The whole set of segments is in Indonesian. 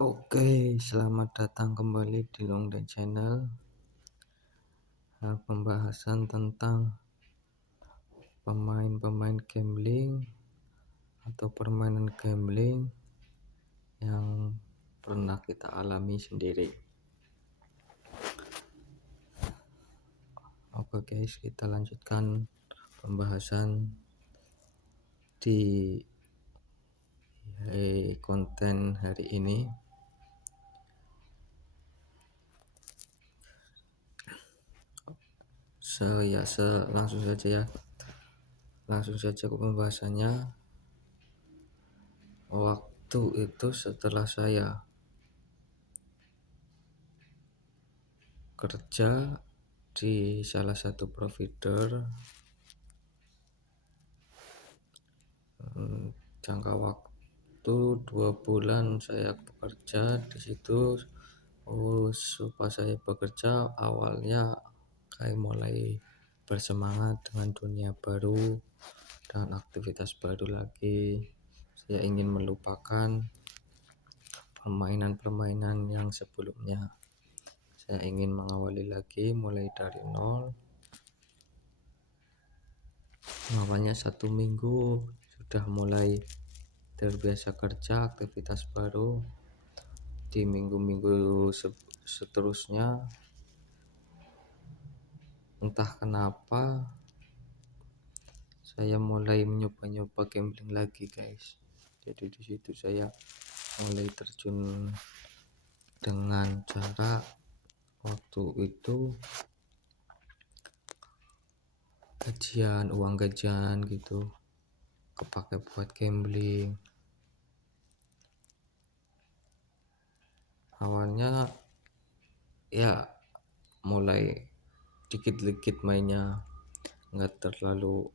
Oke, selamat datang kembali di Longden Channel. Pembahasan tentang pemain-pemain gambling atau permainan gambling yang pernah kita alami sendiri. Oke guys, kita lanjutkan pembahasan di konten hari ini. Langsung saja ke pembahasannya. Waktu itu setelah saya kerja di salah satu provider, jangka waktu 2 bulan saya bekerja di situ. Supaya saya bekerja, awalnya kayak mulai bersemangat dengan dunia baru dan aktivitas baru lagi. Saya ingin melupakan permainan-permainan yang sebelumnya. Saya ingin mengawali lagi mulai dari nol. Awalnya 1 minggu sudah mulai terbiasa kerja, aktivitas baru. Di minggu-minggu seterusnya, entah kenapa saya mulai mencoba gambling lagi guys. Jadi di situ saya mulai terjun dengan cara waktu itu uang gajian gitu kepake buat gambling. Awalnya ya mulai dikit-dikit mainnya, nggak terlalu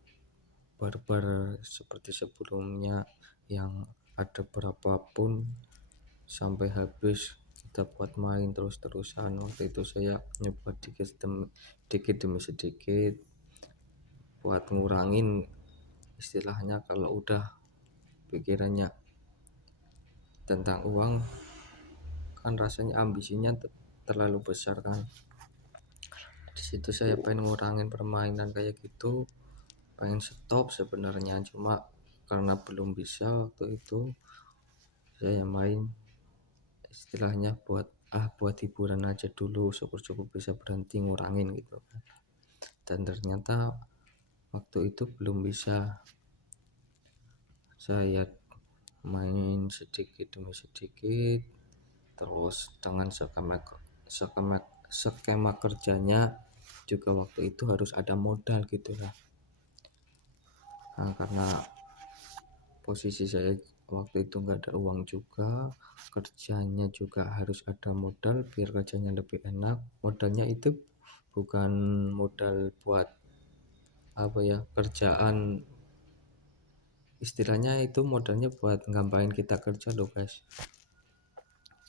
barbar seperti sebelumnya yang ada berapapun sampai habis kita buat main terus-terusan. Waktu itu saya nyoba dikit demi sedikit buat ngurangin, istilahnya kalau udah pikirannya tentang uang kan rasanya ambisinya terlalu besar kan. Di situ saya pengen ngurangin permainan kayak gitu, pengen stop sebenarnya, cuma karena belum bisa waktu itu. Saya main istilahnya buat hiburan aja dulu, syukur-syukur bisa berhenti ngurangin gitu kan. Dan ternyata waktu itu belum bisa. Saya main sedikit demi sedikit, terus dengan skema kerjanya juga waktu itu harus ada modal gitu lah. Nah, karena posisi saya waktu itu nggak ada uang juga, kerjanya juga harus ada modal biar kerjanya lebih enak. Modalnya itu bukan modal buat kerjaan, istilahnya itu modalnya buat ngapain kita kerja loh guys.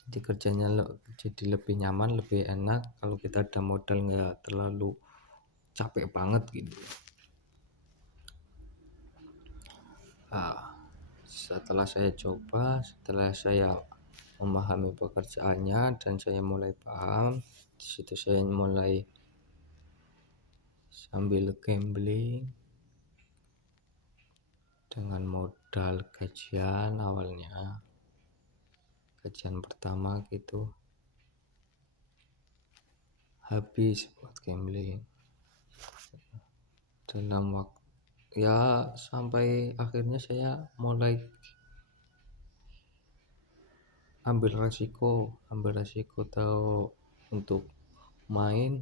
Jadi kerjanya jadi lebih nyaman, lebih enak kalau kita ada modal, nggak terlalu capek banget gitu. Setelah saya coba, setelah saya memahami pekerjaannya dan saya mulai paham, di situ saya mulai sambil gambling dengan modal gajian. Awalnya gajian pertama gitu habis buat gambling dalam waktu ya sampai akhirnya saya mulai ambil resiko tahu untuk main.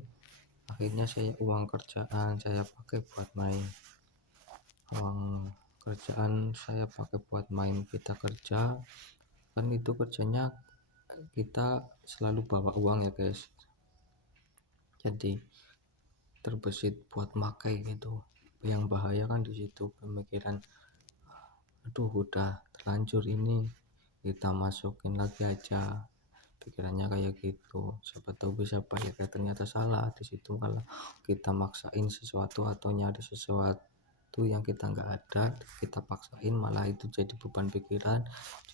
Akhirnya uang kerjaan saya pakai buat main, kita kerja kan, itu kerjanya kita selalu bawa uang ya guys, jadi terbesit buat makai gitu. Yang bahaya kan di situ pemikiran, aduh udah terlanjur ini kita masukin lagi aja, pikirannya kayak gitu, siapa tahu bisa balik. Ternyata salah di situ. Kalau kita maksain sesuatu atau nyari sesuatu yang kita nggak ada, kita paksain, malah itu jadi beban pikiran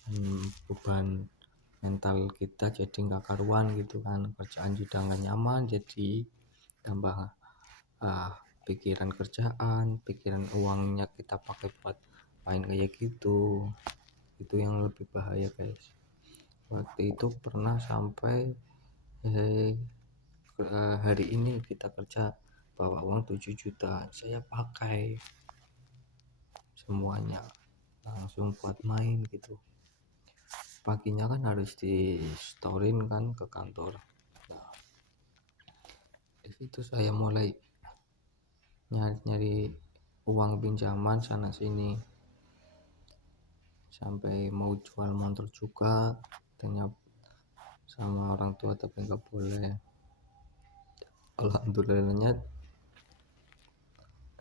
dan beban mental kita jadi nggak karuan gitu kan, kerjaan juga nggak nyaman, jadi tambah pikiran kerjaan, pikiran uangnya kita pakai buat main kayak gitu. Itu yang lebih bahaya guys. Waktu itu pernah sampai hari ini kita kerja bawa uang 7 juta, saya pakai semuanya langsung buat main gitu. Paginya kan harus di storin kan ke kantor. Nah, di situ saya mulai nyari uang pinjaman sana sini, sampai mau jual motor juga ternyata sama orang tua tapi nggak boleh. Alhamdulillahnya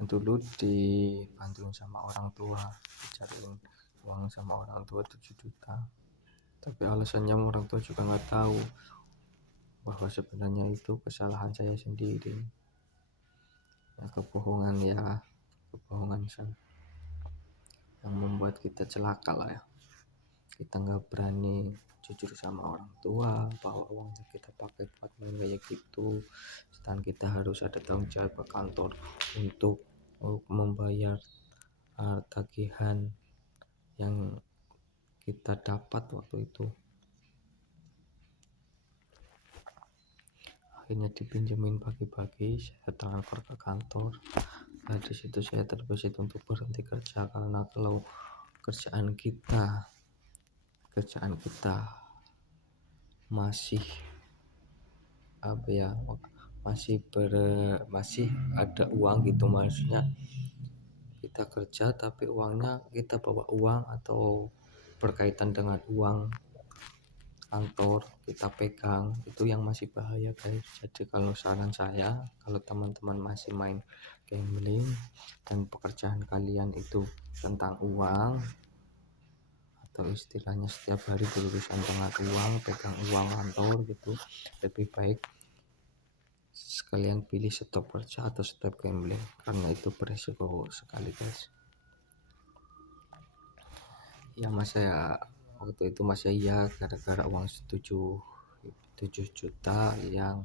dulu dibantuin sama orang tua, dicariin uang sama orang tua 7 juta, tapi alasannya orang tua juga nggak tahu bahwa sebenarnya itu kesalahan saya sendiri. Kebohongan yang membuat kita celaka lah ya. Kita nggak berani jujur sama orang tua bahwa uangnya kita pakai buat main kayak gitu, sedangkan kita harus ada tanggung jawab ke kantor untuk membayar tagihan yang kita dapat waktu itu. Akhirnya dipinjemin pagi-pagi, saya transfer ke kantor. Nah, di situ saya terbesit untuk berhenti kerja, karena kalau kerjaan kita masih masih ada uang gitu, maksudnya kita kerja tapi uangnya kita bawa uang atau berkaitan dengan uang kantor kita pegang, itu yang masih bahaya guys. Jadi kalau saran saya, kalau teman-teman masih main gambling dan pekerjaan kalian itu tentang uang, atau istilahnya setiap hari berurusan dengan uang, pegang uang kantor gitu, lebih baik sekalian pilih stop kerja atau stop gambling, karena itu beresiko sekali guys. Ya mas, saya waktu itu masih iya gara-gara uang 7 juta yang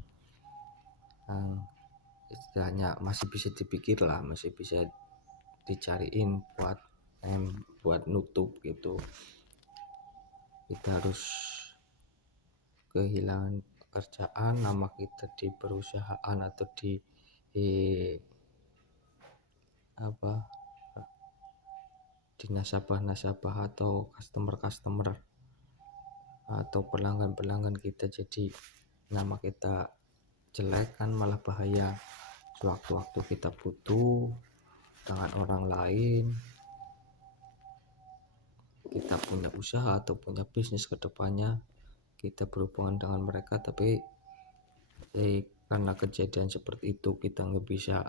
istilahnya masih bisa dipikir lah, masih bisa dicariin buat nutup gitu. Kita harus kehilangan pekerjaan, nama kita di perusahaan atau di nasabah atau customer atau pelanggan kita, jadi nama kita jelek kan, malah bahaya. Sewaktu-waktu kita butuh dengan orang lain, kita punya usaha atau punya bisnis ke depannya, kita berhubungan dengan mereka, tapi karena kejadian seperti itu kita nggak bisa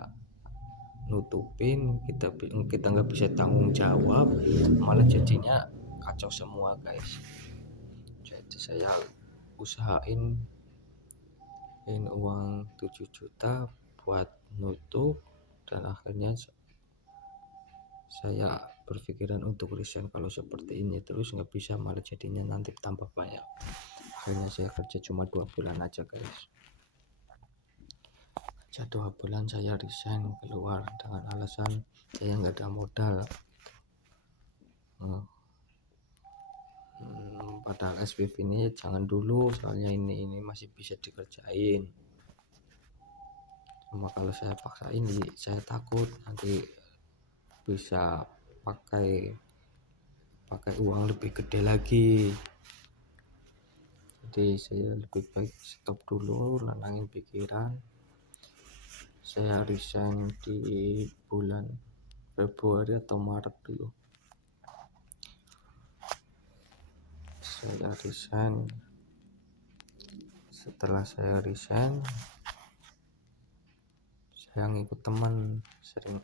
nutupin, kita nggak bisa tanggung jawab, malah jadinya kacau semua guys. Jadi saya usahain uang 7 juta buat nutup, dan akhirnya saya berpikiran untuk resign. Kalau seperti ini terus nggak bisa, malah jadinya nanti tambah banyak. Akhirnya saya kerja cuma 2 bulan aja guys. Kerja 2 bulan saya resign keluar dengan alasan saya nggak ada modal. Padahal SPV ini jangan dulu, soalnya ini masih bisa dikerjain. Cuma kalau saya paksain, saya takut nanti bisa pakai uang lebih gede lagi. Jadi saya lebih baik stop dulu, nenangin pikiran. Saya resign di bulan Februari atau Maret dulu. Saya resign. Setelah saya resign, saya ngikut teman, sering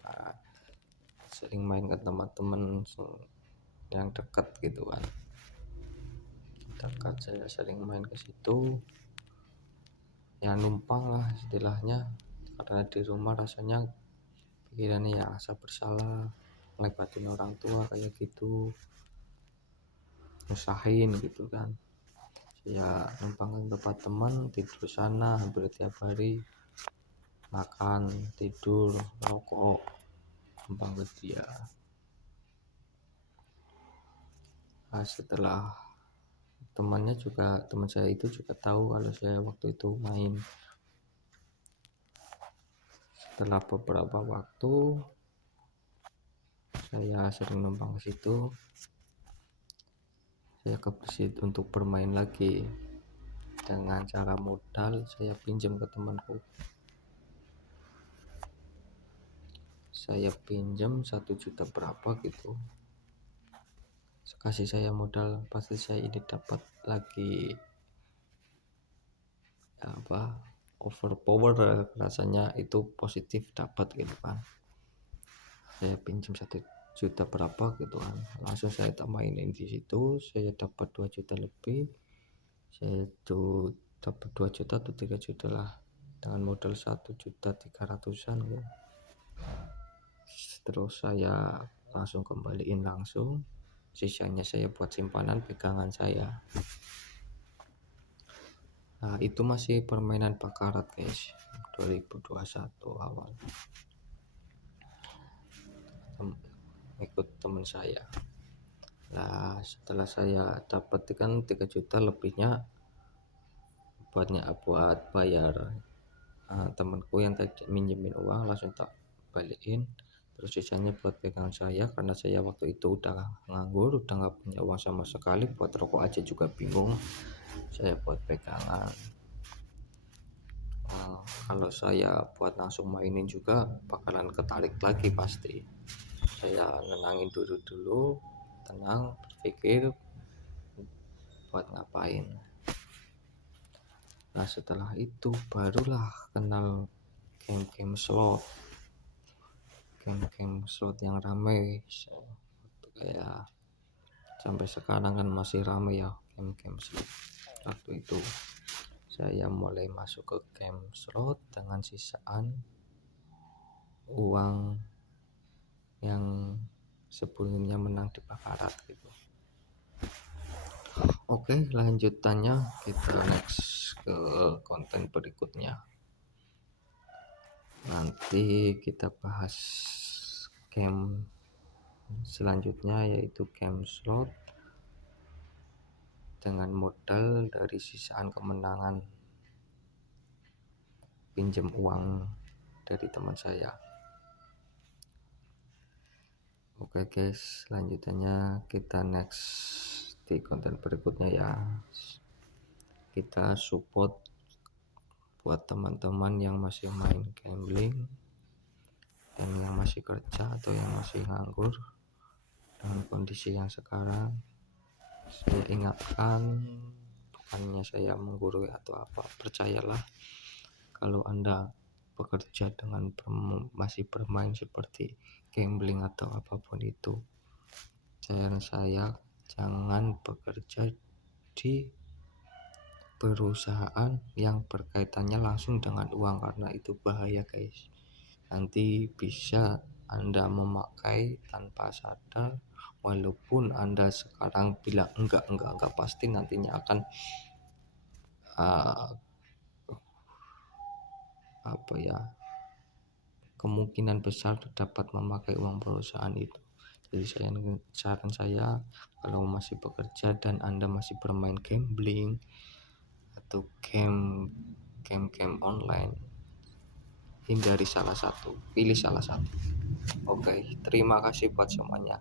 main ke teman-teman yang dekat gitu kan. Dekat, saya sering main ke situ, ya numpang lah istilahnya, karena di rumah rasanya pikirannya ya rasa bersalah, ngelebatin orang tua kayak gitu, nyusahin gitu kan. Saya numpang ke tempat teman, tidur sana hampir tiap hari, makan, tidur, rokok, numpang ke dia. Nah, setelah teman saya itu juga tahu kalau saya waktu itu main. Setelah beberapa waktu saya sering numpang ke situ, saya kebesit untuk bermain lagi dengan cara modal saya pinjam ke temanku. Saya pinjam 1 juta berapa gitu, kasih saya modal, pasti saya ini dapat lagi overpower, rasanya itu positif dapat gitu kan. Saya pinjam 1 juta berapa gitu kan, langsung saya tak mainin di situ, saya dapat 2 juta lebih. Saya itu dapat 2 juta atau 3 juta lah, dengan modal 1.300.000-an ya. Terus saya langsung kembaliin langsung, sisanya saya buat simpanan pegangan saya. Nah, itu masih permainan bakarat guys, 2021 awal. Ikut teman saya. Nah, setelah saya dapat kan 3 juta lebihnya buat bayar temanku yang tadi minjemin uang, langsung tak balikin. Terus sisanya buat pegangan saya, karena saya waktu itu udah nganggur, udah nggak punya uang sama sekali, buat rokok aja juga bingung. Saya buat pegangan. Kalau saya buat langsung mainin juga bakalan ketarik lagi pasti. Saya nenangin dulu, tenang, berpikir buat ngapain. Nah, setelah itu barulah kenal game-game slot yang ramai, kayak sampai sekarang kan masih ramai ya game slot. Waktu itu saya mulai masuk ke game slot dengan sisaan uang yang sebelumnya menang di bakarat gitu. Oke, lanjutannya kita next ke konten berikutnya. Nanti kita bahas game selanjutnya, yaitu game slot dengan modal dari sisaan kemenangan pinjam uang dari teman saya. Oke guys, lanjutannya kita next di konten berikutnya ya. Kita support buat teman-teman yang masih main gambling dan yang masih kerja atau yang masih nganggur. Dengan kondisi yang sekarang, saya ingatkan, bukannya saya menggurui atau apa, percayalah, kalau Anda bekerja dengan masih bermain seperti gambling atau apapun itu, saran saya jangan bekerja di perusahaan yang berkaitannya langsung dengan uang, karena itu bahaya guys. Nanti bisa Anda memakai tanpa sadar, walaupun Anda sekarang bilang enggak, pasti nantinya akan kemungkinan besar dapat memakai uang perusahaan itu. Jadi saran saya, kalau masih bekerja dan Anda masih bermain gambling atau game online, hindari salah satu, pilih salah satu. Oke, terima kasih buat semuanya,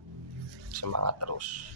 semangat terus.